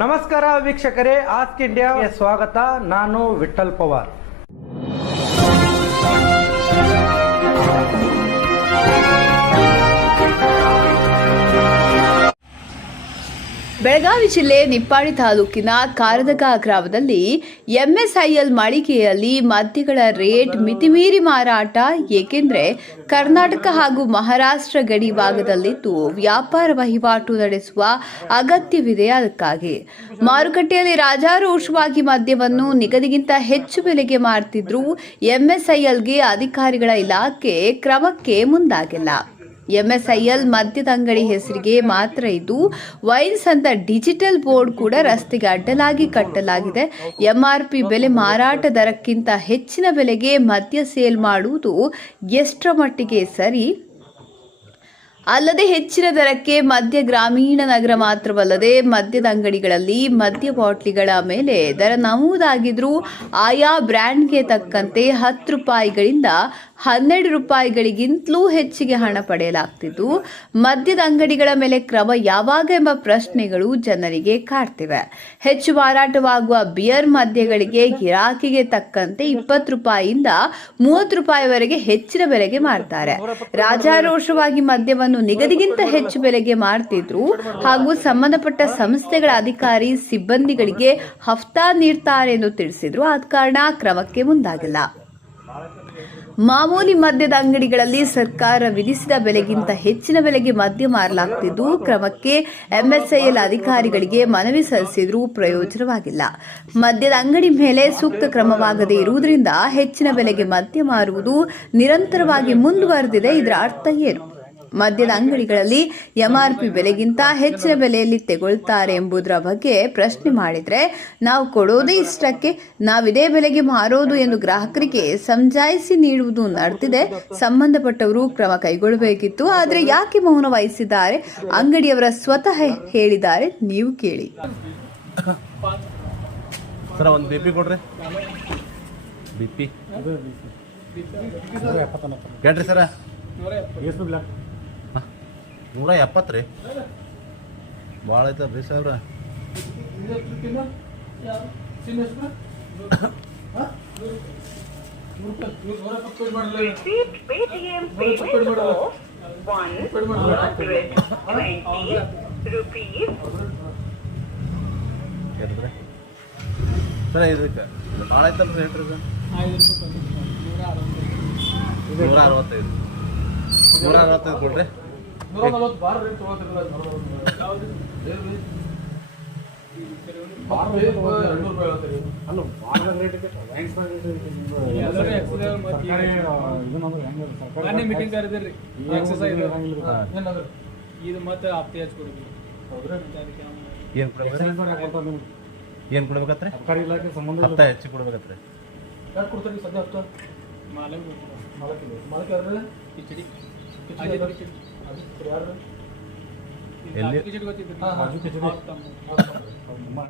ನಮಸ್ಕಾರ ವೀಕ್ಷಕರೇ ಆಸ್ಕ್ ಇಂಡಿಯಾಗೆ ಸ್ವಾಗತ. ನಾನು ವಿಠಲ್ ಪವಾರ್. ಬೆಳಗಾವಿ ಜಿಲ್ಲೆ ನಿಪ್ಪಾಡಿ ತಾಲೂಕಿನ ಕಾರದಗ ಗ್ರಾಮದಲ್ಲಿ ಎಂಎಸ್ಐಎಲ್ ಮಳಿಗೆಯಲ್ಲಿ ಮದ್ಯಗಳ ರೇಟ್ ಮಿತಿಮೀರಿ ಮಾರಾಟ, ಏಕೆಂದರೆ ಕರ್ನಾಟಕ ಹಾಗೂ ಮಹಾರಾಷ್ಟ್ರ ಗಡಿ ಭಾಗದಲ್ಲಿದ್ದು ವ್ಯಾಪಾರ ವಹಿವಾಟು ನಡೆಸುವ ಅಗತ್ಯವಿದೆ ಅದಕ್ಕಾಗಿ. ಮಾರುಕಟ್ಟೆಯಲ್ಲಿ ರಾಜಾರೋಷವಾಗಿ ಮದ್ಯವನ್ನು ನಿಗದಿಗಿಂತ ಹೆಚ್ಚು ಬೆಲೆಗೆ ಮಾರ್ತಿದ್ರು ಎಂಎಸ್ಐಎಲ್ಗೆ ಅಧಿಕಾರಿಗಳ ಇಲಾಖೆ ಕ್ರಮಕ್ಕೆ ಮುಂದಾಗಿಲ್ಲ. ಎಂಎಸ್ಐಎಲ್ ಮದ್ಯದ ಅಂಗಡಿ ಹೆಸರಿಗೆ ಮಾತ್ರ ಇದು. ವೈನ್ಸ್ ಅಂತ ಡಿಜಿಟಲ್ ಬೋರ್ಡ್ ಕೂಡ ರಸ್ತೆಗೆ ಅಡ್ಡಲಾಗಿ ಕಟ್ಟಲಾಗಿದೆ. ಎಂಆರ್ಪಿ ಬೆಲೆ ಮಾರಾಟ ದರಕ್ಕಿಂತ ಹೆಚ್ಚಿನ ಬೆಲೆಗೆ ಮದ್ಯ ಸೇಲ್ ಮಾಡುವುದು ಎಷ್ಟರ ಮಟ್ಟಿಗೆ ಸರಿ? ಅಲ್ಲದೆ ಹೆಚ್ಚಿನ ದರಕ್ಕೆ ಮದ್ಯ ಗ್ರಾಮೀಣ ನಗರ ಮಾತ್ರವಲ್ಲದೆ ಮದ್ಯದ ಅಂಗಡಿಗಳಲ್ಲಿ ಮದ್ಯ ಬಾಟ್ಲಿಗಳ ಮೇಲೆ ದರ ನಮೂದಾಗಿದ್ರೂ ಆಯಾ ಬ್ರ್ಯಾಂಡ್ಗೆ ತಕ್ಕಂತೆ ಹತ್ತು ರೂಪಾಯಿಗಳಿಂದ ಹನ್ನೆರಡು ರೂಪಾಯಿಗಳಿಗಿಂತಲೂ ಹೆಚ್ಚಿಗೆ ಹಣ ಪಡೆಯಲಾಗ್ತಿದ್ದು, ಮದ್ಯದ ಅಂಗಡಿಗಳ ಮೇಲೆ ಕ್ರಮ ಯಾವಾಗ ಎಂಬ ಪ್ರಶ್ನೆಗಳು ಜನರಿಗೆ ಕಾಡ್ತಿವೆ. ಹೆಚ್ಚು ಮಾರಾಟವಾಗುವ ಬಿಯರ್ ಮದ್ಯಗಳಿಗೆ ಗಿರಾಕಿಗೆ ತಕ್ಕಂತೆ ಇಪ್ಪತ್ತು ರೂಪಾಯಿಯಿಂದ ಮೂವತ್ತು ರೂಪಾಯಿವರೆಗೆ ಹೆಚ್ಚಿನ ಬೆಲೆಗೆ ಮಾರ್ತಾರೆ. ರಾಜಾರೋಷವಾಗಿ ಮದ್ಯವನ್ನು ನಿಗದಿಗಿಂತ ಹೆಚ್ಚು ಬೆಲೆಗೆ ಮಾರ್ತಿದ್ರು. ಹಾಗೂ ಸಂಬಂಧಪಟ್ಟ ಸಂಸ್ಥೆಗಳ ಅಧಿಕಾರಿ ಸಿಬ್ಬಂದಿಗಳಿಗೆ ಹಫ್ತಾ ನೀಡ್ತಾರೆ ಎಂದು ತಿಳಿಸಿದ್ರು. ಆದ ಕಾರಣ ಕ್ರಮಕ್ಕೆ ಮುಂದಾಗಿಲ್ಲ. ಮಾಮೂಲಿ ಮದ್ಯದ ಅಂಗಡಿಗಳಲ್ಲಿ ಸರ್ಕಾರ ವಿಧಿಸಿದ ಬೆಲೆಗಿಂತ ಹೆಚ್ಚಿನ ಬೆಲೆಗೆ ಮದ್ಯ ಮಾರಲಾಗ್ತಿದ್ದು ಕ್ರಮಕ್ಕೆ ಎಂಎಸ್ಐಎಲ್ ಅಧಿಕಾರಿಗಳಿಗೆ ಮನವಿ ಸಲ್ಲಿಸಿದರೂ ಪ್ರಯೋಜನವಾಗಿಲ್ಲ. ಮದ್ಯದ ಅಂಗಡಿ ಮೇಲೆ ಸೂಕ್ತ ಕ್ರಮವಾಗದೇ ಇರುವುದರಿಂದ ಹೆಚ್ಚಿನ ಬೆಲೆಗೆ ಮದ್ಯ ಮಾರುವುದು ನಿರಂತರವಾಗಿ ಮುಂದುವರೆದಿದೆ. ಇದರ ಅರ್ಥ ಏನು? ಮದ್ಯದ ಅಂಗಡಿಗಳಲ್ಲಿ ಎಂಆರ್ಪಿ ಬೆಲೆಗಿಂತ ಹೆಚ್ಚಿನ ಬೆಲೆಯಲ್ಲಿ ತೆಗೊಳ್ತಾರೆ ಎಂಬುದರ ಬಗ್ಗೆ ಪ್ರಶ್ನೆ ಮಾಡಿದ್ರೆ ನಾವು ಕೊಡೋದೇ ಇಷ್ಟಕ್ಕೆ ನಾವಿದೇ ಬೆಲೆಗೆ ಮಾರೋದು ಎಂದು ಗ್ರಾಹಕರಿಗೆ ಸಮಜಾಯಿಸಿ ನೀಡುವುದು ನಡೆದಿದೆ. ಸಂಬಂಧಪಟ್ಟವರು ಕ್ರಮ ಕೈಗೊಳ್ಳಬೇಕಿತ್ತು. ಆದರೆ ಯಾಕೆ ಮೌನ ವಹಿಸಿದ್ದಾರೆ? ಅಂಗಡಿಯವರ ಸ್ವತಃ ಹೇಳಿದ್ದಾರೆ. ನೀವು ಕೇಳಿ. ಸರ ಒಂದು ಬಿ ಪಿ ಕೊಡ್ರಿ ಬಿ ಪಿ ಹೇಳ್ರಿ ಸರ ನೂರ ಎಪ್ಪತ್ತು ರೀ. ಭಾಳ ಐತ ರೀ ಸಾವ್ರ ಸರ್, ಇದಕ್ಕೆ ಭಾಳ ಐತಲ್ಲ ರೀ ಹೇಳ್ರಿ ಸರ್ ನೂರ ಅರವತ್ತೈದು ನೂರ ಅರವತ್ತೈದು ಕೊಡ್ರಿ. ಅಲ್ಲ ಭಾಳ ರೇಟ್ ಇದೆ ಸರ್ಕಾರಿ ಹೆಂಗೆ ಸರ್ಕಾರಿ ಮೀಟಿಂಗ್ ಕರೆದಿರ್ರಿ ಎಕ್ಸಸೈಸ್ ಏನಂದ್ರೆ? ಇದು ಮತ್ತೆ ಹಪ್ತೆ ಹಚ್ಕೊಡ್ತೀವಿ ಏನು ಕೊಡ್ಬೇಕು? ಏನು ಕೊಡ್ಬೇಕತ್ರಿ? ಸರ್ಕಾರಿ ಇಲಾಖೆ ಸಂಬಂಧ ಹತ್ತ ಹೆಚ್ಚು ಕೊಡ್ಬೇಕತ್ರಿ. ಯಾಕೆ ಕೊಡ್ತಾರೆ ಸದ್ಯ ಹತ್ತು? ಮಾಲೆ ಮಾಲಕ್ಕಿದೆ ಮಾಲಕ್ ಯಾರು ಕಿಚಡಿ. ಕಿಚಡಿ. ಅದೇ ಅದು? ಕಿಚಡಿ ಅದು ಯಾರು ಎಲ್ಲಿ? ಕಿಚಡಿ ಗೊತ್ತಿತ್ತು ಕಾಜು ಕಿಚಡಿ ತಮ್ಮ ಹೌದು.